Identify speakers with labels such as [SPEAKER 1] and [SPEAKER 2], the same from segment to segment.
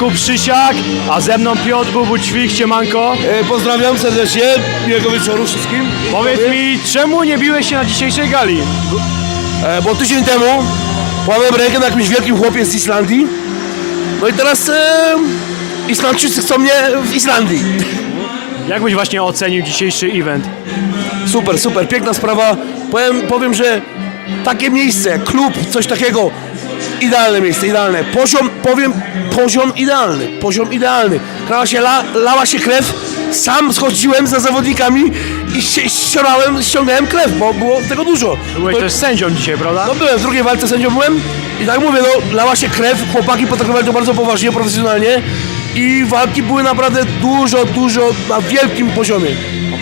[SPEAKER 1] Kup Przysiak, a ze mną Piotr Gubu Ćwik, Siemanko.
[SPEAKER 2] E, Pozdrawiam serdecznie, miłego wieczoru wszystkim.
[SPEAKER 1] Powiedz mi, czemu nie biłeś się na dzisiejszej gali?
[SPEAKER 2] E, Bo tydzień temu połamałem rękę na jakimś wielkim chłopie z Islandii. No i teraz e, Islandczycy chcą mnie w Islandii.
[SPEAKER 1] Jak byś właśnie ocenił dzisiejszy event?
[SPEAKER 2] Super, super, piękna sprawa. Powiem, powiem że takie miejsce, klub, coś takiego, idealne miejsce, idealne. Poziom, powiem, poziom idealny, poziom idealny. Lała się, la, lała się krew, sam schodziłem za zawodnikami i ściągałem, ściągałem krew, bo było tego dużo.
[SPEAKER 1] Byłeś
[SPEAKER 2] To-
[SPEAKER 1] też sędzią dzisiaj, prawda?
[SPEAKER 2] No byłem, w drugiej walce sędzią byłem i tak mówię, no lała się krew, chłopaki potraktowali to bardzo poważnie, profesjonalnie i walki były naprawdę dużo, dużo na wielkim poziomie.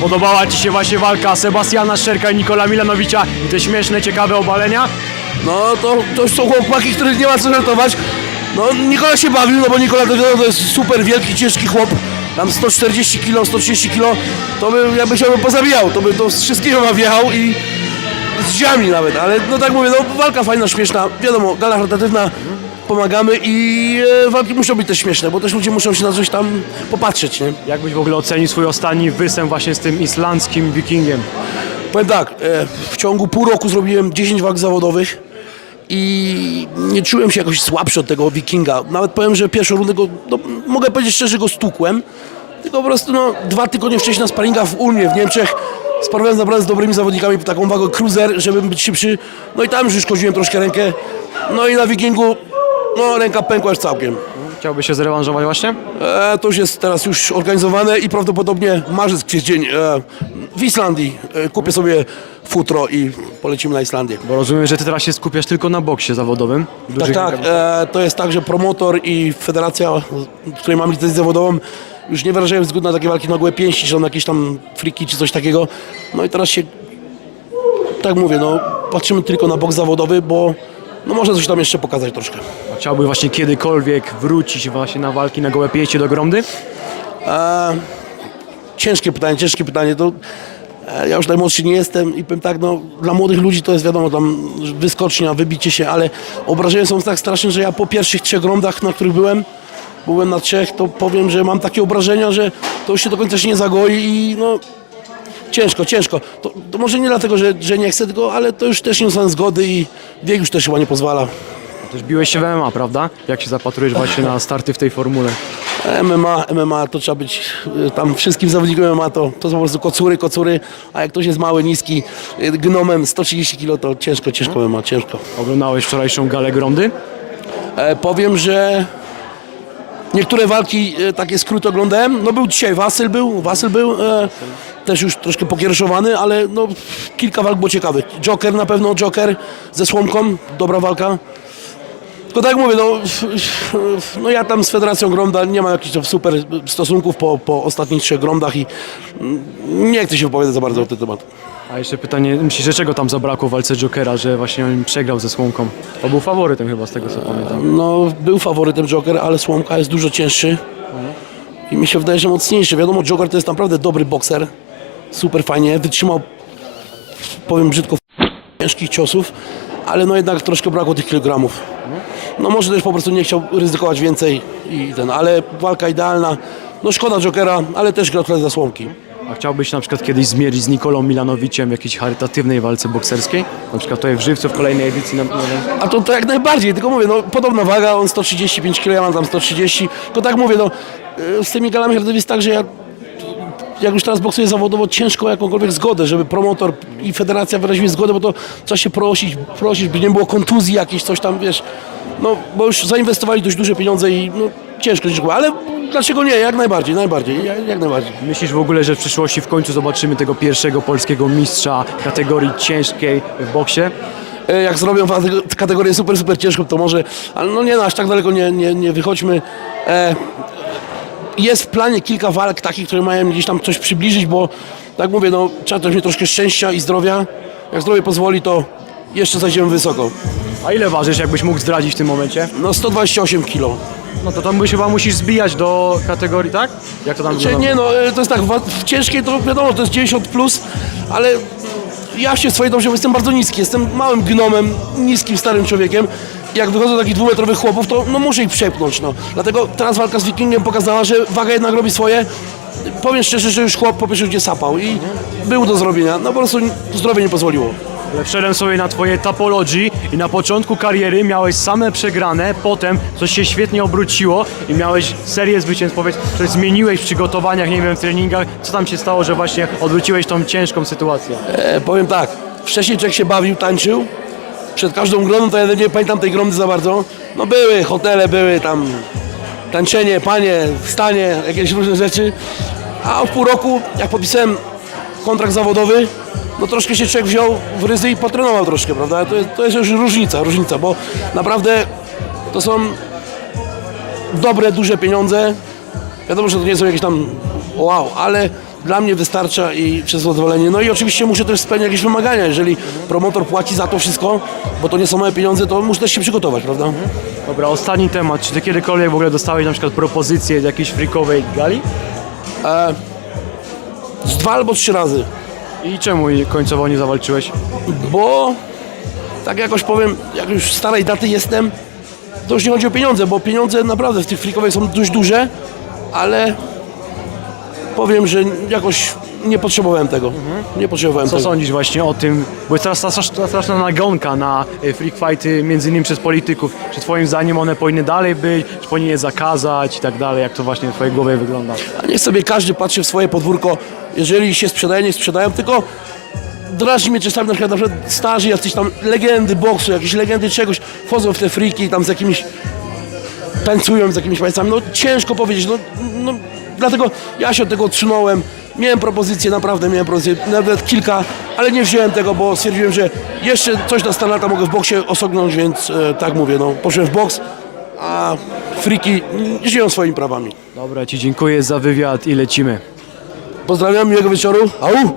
[SPEAKER 1] Podobała Ci się właśnie walka Sebastiana Szczerka i Nikola Milanowicza i te śmieszne, ciekawe obalenia?
[SPEAKER 2] No to, to są chłopaki, których nie ma co żartować. No Nikola się bawił, no bo Nikola to, wiadomo, to jest super wielki, ciężki chłop. Tam 140 kg, 130 kg, to by, jakby się pozabijał, to by to z wszystkiego ma wjechał i z ziami nawet, ale no tak mówię, no walka fajna, śmieszna, wiadomo, gala charytatywna, pomagamy i e, walki muszą być też śmieszne, bo też ludzie muszą się na coś tam popatrzeć, nie?
[SPEAKER 1] Jak byś w ogóle ocenił swój ostatni występ właśnie z tym islandzkim wikingiem?
[SPEAKER 2] Powiem tak, e, w ciągu pół roku zrobiłem 10 walk zawodowych i nie czułem się jakoś słabszy od tego wikinga. Nawet powiem, że pierwszą rundę go, no, mogę powiedzieć szczerze, go stukłem. Tylko po prostu no, dwa tygodnie wcześniej na sparingach w Ulmie w Niemczech sparowałem naprawdę z dobrymi zawodnikami taką wagę cruiser, żeby być szybszy. No i tam już szkodziłem troszkę rękę. No i na wikingu no, ręka pękła już całkiem.
[SPEAKER 1] Chciałbyś się zrewanżować właśnie?
[SPEAKER 2] E, to już jest teraz już organizowane i prawdopodobnie marzec, kwiecień e, w Islandii. E, kupię sobie futro i polecimy na Islandię.
[SPEAKER 1] Bo rozumiem, że Ty teraz się skupiasz tylko na boksie zawodowym.
[SPEAKER 2] Tak,
[SPEAKER 1] Dużych
[SPEAKER 2] tak. E, to jest tak, że promotor i federacja, w której mam licencję zawodową, już nie wyrażają zgód na takie walki na gołe pięści, czy tam jakieś tam friki, czy coś takiego. No i teraz się, tak mówię, no patrzymy tylko na boks zawodowy, bo no można coś tam jeszcze pokazać troszkę.
[SPEAKER 1] A Chciałby właśnie kiedykolwiek wrócić właśnie na walki na gołe pięści do gromdy?
[SPEAKER 2] E, ciężkie pytanie, ciężkie pytanie. To, e, ja już najmłodszy nie jestem i powiem tak, no, dla młodych ludzi to jest wiadomo, tam wyskocznia, wybicie się, ale obrażenia są tak straszne, że ja po pierwszych trzech rondach, na których byłem, byłem na trzech, to powiem, że mam takie obrażenia, że to już się do końca się nie zagoi i no ciężko, ciężko. To, to może nie dlatego, że, że nie chcę tylko, ale to już też nie są zgody i wiek już też chyba nie pozwala.
[SPEAKER 1] Też biłeś się w MMA, prawda? Jak się zapatrujesz właśnie na starty w tej formule?
[SPEAKER 2] MMA, MMA to trzeba być y, tam wszystkim zawodnikom MMA to, to są po prostu kocury, kocury, a jak ktoś jest mały, niski, y, gnomem 130 kg to ciężko, ciężko MMA, ciężko.
[SPEAKER 1] Oglądałeś wczorajszą galę gromdy?
[SPEAKER 2] E, powiem, że niektóre walki e, takie skróty oglądałem, no był dzisiaj Wasyl był, Wasyl był, e, też już troszkę pokiereszowany, ale no kilka walk było ciekawych. Joker na pewno, Joker ze Słomką, dobra walka. Tylko tak jak mówię, no, no ja tam z Federacją Gromda nie mam jakichś super stosunków po, po ostatnich trzech Gromdach i nie chcę się wypowiadać za bardzo na ten temat.
[SPEAKER 1] A jeszcze pytanie, myślisz, że czego tam zabrakło w walce Jokera, że właśnie on przegrał ze Słomką? To był faworytem chyba z tego co pamiętam.
[SPEAKER 2] No, był faworytem Joker, ale Słomka jest dużo cięższy i mi się wydaje, że mocniejszy. Wiadomo, Joker to jest naprawdę dobry bokser, super fajnie, wytrzymał, powiem brzydko, ciężkich ciosów, ale no jednak troszkę brakło tych kilogramów. No może też po prostu nie chciał ryzykować więcej i ten, ale walka idealna. No szkoda Jokera, ale też gratuluję za Słomki.
[SPEAKER 1] A chciałbyś na przykład kiedyś zmierzyć z Nikolą Milanowiciem w jakiejś charytatywnej walce bokserskiej? Na przykład tutaj w Żywcu w kolejnej edycji na...
[SPEAKER 2] A to, to jak najbardziej, tylko mówię, no podobna waga, on 135 kg, ja mam tam 130, tylko tak mówię, no y, z tymi galami charytatywnymi jest tak, że ja jak już teraz boksuję zawodowo, ciężko o jakąkolwiek zgodę, żeby promotor i federacja wyrazili zgodę, bo to trzeba się prosić, prosić, by nie było kontuzji jakiejś, coś tam, wiesz, no bo już zainwestowali dość duże pieniądze i no ciężko, ciężko, ale dlaczego nie, jak najbardziej, najbardziej, jak, jak najbardziej.
[SPEAKER 1] Myślisz w ogóle, że w przyszłości w końcu zobaczymy tego pierwszego polskiego mistrza kategorii ciężkiej w boksie?
[SPEAKER 2] E, jak zrobią kategorię super, super ciężką, to może, ale no nie, no, aż tak daleko nie, nie, nie wychodźmy. E, jest w planie kilka walk takich, które mają gdzieś tam coś przybliżyć, bo tak mówię, no trzeba też mieć troszkę szczęścia i zdrowia. Jak zdrowie pozwoli, to jeszcze zajdziemy wysoko.
[SPEAKER 1] A ile ważysz, jakbyś mógł zdradzić w tym momencie?
[SPEAKER 2] No 128 kilo.
[SPEAKER 1] No to tam byś chyba musisz zbijać do kategorii, tak? Jak to tam
[SPEAKER 2] Czy
[SPEAKER 1] wygląda?
[SPEAKER 2] nie no, e, to jest tak, wa- w ciężkiej to wiadomo, to jest 90 plus, ale ja się w swojej dobrze, bo jestem bardzo niski, jestem małym gnomem, niskim, starym człowiekiem jak wychodzą takich dwumetrowych chłopów, to no muszę ich przepchnąć, no. Dlatego teraz walka z Wikingiem pokazała, że waga jednak robi swoje. Powiem szczerze, że już chłop po pierwsze gdzie sapał i był do zrobienia, no po prostu zdrowie nie pozwoliło.
[SPEAKER 1] Wszedłem sobie na twoje tapology i na początku kariery miałeś same przegrane, potem coś się świetnie obróciło i miałeś serię zwycięstw, powiedz, że zmieniłeś w przygotowaniach, nie wiem, w treningach. Co tam się stało, że właśnie odwróciłeś tą ciężką sytuację?
[SPEAKER 2] E, powiem tak, wcześniej człowiek się bawił, tańczył. Przed każdą groną, to ja nie pamiętam tej gromady za bardzo. No były hotele, były tam tańczenie, panie, stanie, jakieś różne rzeczy. A od pół roku, jak podpisałem kontrakt zawodowy, no troszkę się człowiek wziął w ryzy i potrenował troszkę, prawda? To jest, to jest już różnica, różnica, bo naprawdę to są dobre, duże pieniądze. Wiadomo, że to nie są jakieś tam wow, ale dla mnie wystarcza i przez zadowolenie. No i oczywiście muszę też spełniać jakieś wymagania. Jeżeli promotor płaci za to wszystko, bo to nie są małe pieniądze, to muszę też się przygotować, prawda?
[SPEAKER 1] Dobra, ostatni temat. Czy ty kiedykolwiek w ogóle dostałeś na przykład propozycję z jakiejś freakowej gali?
[SPEAKER 2] Z dwa albo trzy razy.
[SPEAKER 1] I czemu końcowo nie zawalczyłeś?
[SPEAKER 2] Bo tak jakoś powiem, jak już starej daty jestem, to już nie chodzi o pieniądze, bo pieniądze naprawdę w tych frikowych są dość duże, ale powiem, że jakoś nie potrzebowałem tego. Nie potrzebowałem
[SPEAKER 1] Co
[SPEAKER 2] tego.
[SPEAKER 1] sądzisz właśnie o tym, bo jest teraz straszna, straszna nagonka na e, freak fighty między innymi przez polityków. Czy twoim zdaniem one powinny dalej być, czy powinni je zakazać i tak dalej? Jak to właśnie w twojej głowie wygląda?
[SPEAKER 2] A niech sobie każdy patrzy w swoje podwórko. Jeżeli się sprzedaje, niech sprzedają, tylko drażni mnie czasami na przykład, na przykład starzy, jacyś tam legendy boksu, jakieś legendy czegoś, wchodzą w te friki tam z jakimiś, tańcują z jakimiś państwami. No ciężko powiedzieć, no, no dlatego ja się od tego odsunąłem. Miałem propozycje, naprawdę miałem propozycje, nawet kilka, ale nie wziąłem tego, bo stwierdziłem, że jeszcze coś na 100 lata mogę w boksie osiągnąć, więc e, tak mówię, no, poszedłem w boks, a friki żyją swoimi prawami.
[SPEAKER 1] Dobra, ci dziękuję za wywiad i lecimy.
[SPEAKER 2] Pozdrawiam, miłego wieczoru. Au!